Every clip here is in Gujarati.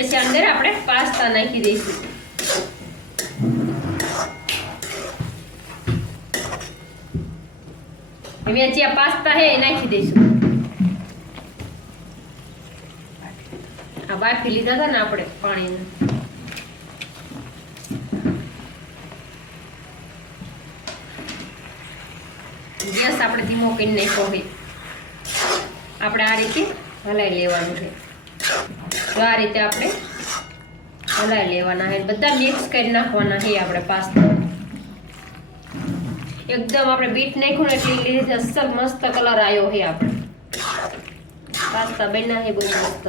પછી અંદર આપણે પાસ્તા નાખી દઈશું। હવે જે પાસ્તા છે એ નાખી દઈશું। આ બાફી લીધા હતા ને આપણે પાણીને, ગેસ આપણે ધીમો કરી નાખ્યો હોય। આપણે આ રીતે હલાવી લેવાનું છે। તો આ રીતે આપણે હલાવી લેવાના છે, બધા મિક્સ કરી નાખવાના છે આપણે પાસ્તા। એકદમ આપણે બીટ નાખ્યું ને એટલે અસલ મસ્ત કલર આવ્યો છે। આપણે પાસ્તા બન્યા છે બહુ મસ્ત।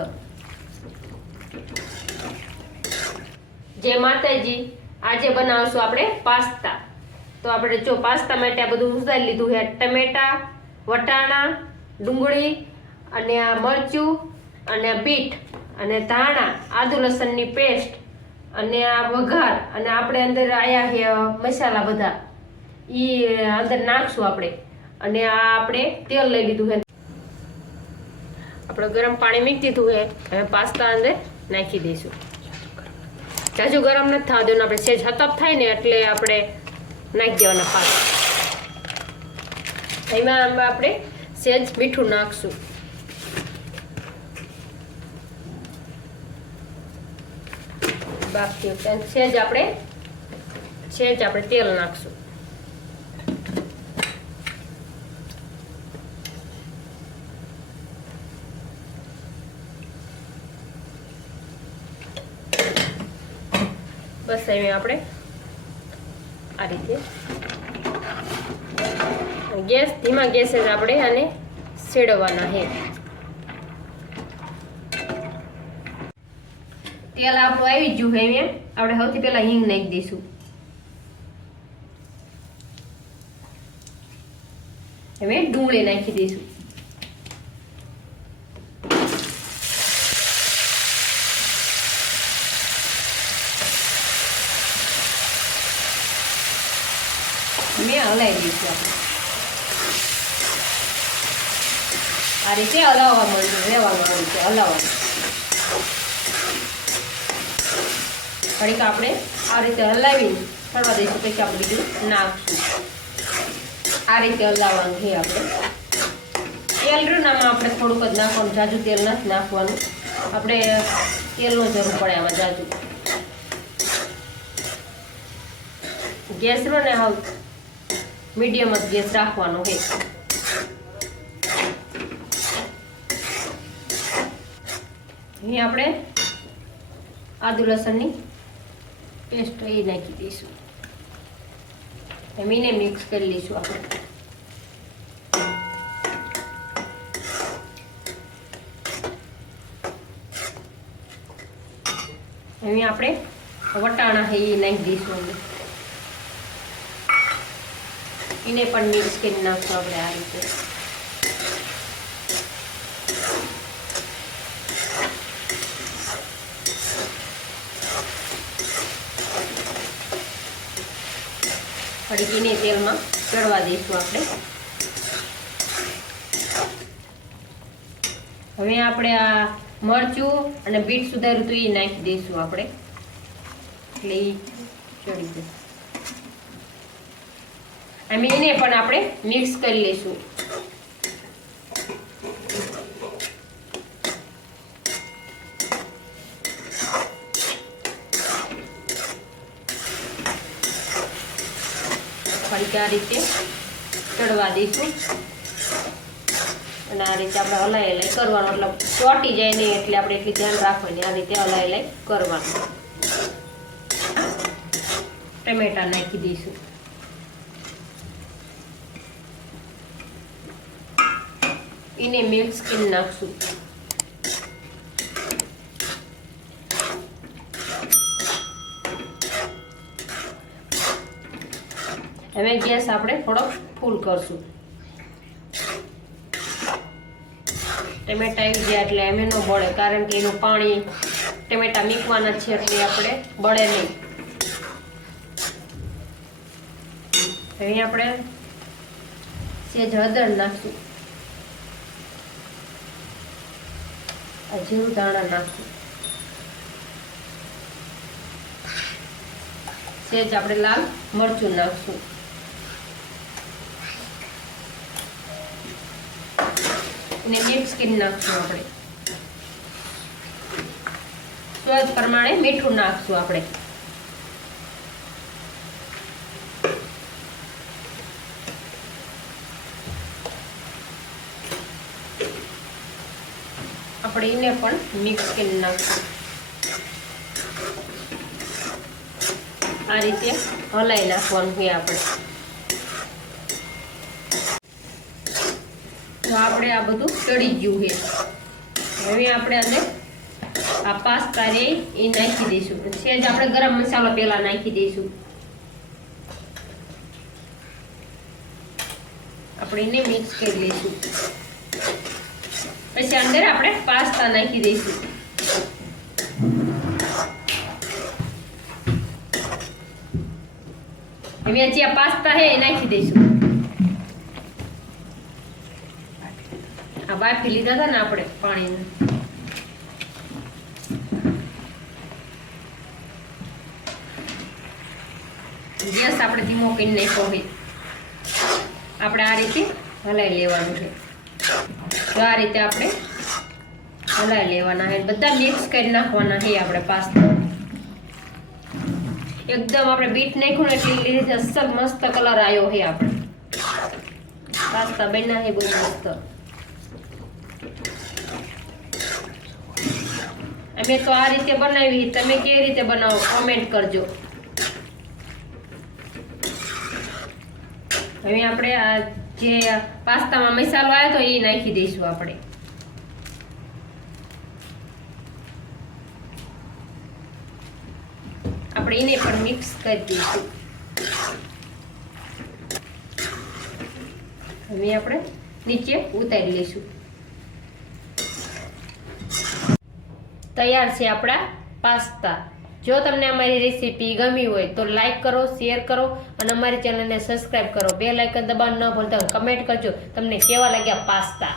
જય માતાજી। આજે બનાવશું આપણે પાસ્તા। તો આપણે જો પાસ્તા માટે આ બધું ઉતારી લીધું છે। ટમેટા, વટાણા, ડુંગળી અને આ મરચું અને આ બીટ અને ધાણા, આદુ લસણની પેસ્ટ અને આ વઘાર અને આપણે અંદર આયા છે મસાલા બધા ઈ અંદર નાખશું આપણે। અને આ આપણે તેલ લઈ લીધું છે, આપણે ગરમ પાણી મૂકી દીધું છે। હવે પાસ્તા અંદર નાખી દઈશું। જાજુ ગરમ નથી થવા દેવાનું, આપણે સેજ હતપ થાય ને એટલે આપણે નાખી દેવાના પાસ્તા। એમાં આપણે સેજ મીઠું નાખશું, બાકી સેજ આપણે તેલ નાખશું। બસ હવે આપણે આ રીતે ગેસ ધીમા ગેસે જ આપણે આને સેડવાના છે। તેલ આપણું આવી ગયું છે। એમ આપણે સૌથી પહેલા હિંગ નાખી દઈશું। હવે ડુંગળી નાખી દઈશું। મેં હલાવી દઈશું। આપણે આ રીતે હલાવવા મળ્યું રહેવાનું, આ રીતે હલાવવાનું। ઘડીક આપણે આ રીતે હલાવીને ફરવા દઈશું, પછી આપણે બીજું નાખશું। આ રીતે હલાવવાનું છે આપણે। તેલ રૂનામાં આપણે થોડુંક જ નાખવાનું, જાજુ તેલ નથી નાખવાનું। આપણે તેલનો જરૂર પડે આમાં જાજુ। ગેસ રો ને હાવ મીડિયમ જ ગેસ રાખવાનો છે। અહીં આપણે આદુ લસણની પેસ્ટ એ નાખી દઈશું। એને મિક્સ કરી લઈશું આપણે। અહીં આપણે વટાણા છે એ નાખી દઈશું। એને પણ મિક્સ કરી નાખશું આપણે આ રીતે। ફરીને તેલમાં ચડવા દઈશું આપણે। હવે આપણે આ મરચું અને બીટ સુધાર્યું તો એ નાખી દઈશું આપણે, એટલે એ ચડી જશે। અને એને પણ આપણે મિક્સ કરી લઈશું। ફરી આ રીતે ચડવા દઈશું અને આ રીતે આપણે હલાઈ કરવાનું, એટલે ચોટી જાય નહીં એટલે આપણે એટલી ધ્યાન રાખવાની। આ રીતે હલાઈ કરવાનું। ટમેટા નાખી દઈશું। એને મિક્સ કરી નાખશું। હવે ગેસ આપણે થોડો ફૂલ કરશું। ટમેટા આવી ગયા એટલે એમ ન બળે, કારણ કે એનું પાણી ટમેટા મીકવાના છે એટલે આપણે બળે નહીં। હવે આપણે સેજ હળદર નાખશું, આ જીરું ધાણા નાખશું। સેજ આપણે લાલ મરચું નાખશું. અને મિક્સ કરી નાખશું આપણે. સ્વાદ પ્રમાણે મીઠું નાખશું આપણે. આપણે એને પણ મિક્સ કરી નાખશું. આ રીતે હલાઈ નાખવાનું છે આપણે. તો આપણે આ બધું ચડી ગયું છે. હવે આપણે અંદર આ પાસ્તા રે એ નાખી દઈશું. સેજ આપણે ગરમ મસાલો પહેલા નાખી દઈશું. આપણે એને મિક્સ કરી લઈશું. પછી અંદર આપણે પાસ્તા નાખી દઈશું. હવે જે પાસ્તા છે એ નાખી દઈશું. આ બાફી લીધા હતા ને આપણે પાણીને. ગેસ આપણે ધીમો કરીને નાખ્યો હોય. આપણે આ રીતે હલાવી લેવાનું છે. તો આ રીતે આપણે હલાવી લેવાના છે. બધા મિક્સ કરી નાખવાના છે આપણે પાસ્તા. એકદમ આપણે બીટ નાખ્યું ને એટલે લીધે અસલ મસ્ત કલર આવ્યો છે. આપણે પાસ્તા બન્યા છે બહુ મસ્ત. અમે તો આ રીતે બનાવી. તમે કેવી રીતે બનાવો કોમેન્ટ કરજો. હવે આપણે આ જે પાસ્તામાં મસાલો આવ્યો તો એ નાખી દઈશું આપણે. આપણે એને પણ મિક્સ કરી દઈશું. હવે આપણે નીચે ઉતારી લઈશું. તૈયાર છે આપણા પાસ્તા. જો તમને અમારી રેસીપી ગમી હોય તો લાઈક કરો, શેર કરો અને અમારી ચેનલને સબસ્ક્રાઈબ કરો. બેલ આઇકન દબાવવાનું ન ભૂલતા. કમેન્ટ કરજો તમને કેવા લાગ્યા પાસ્તા.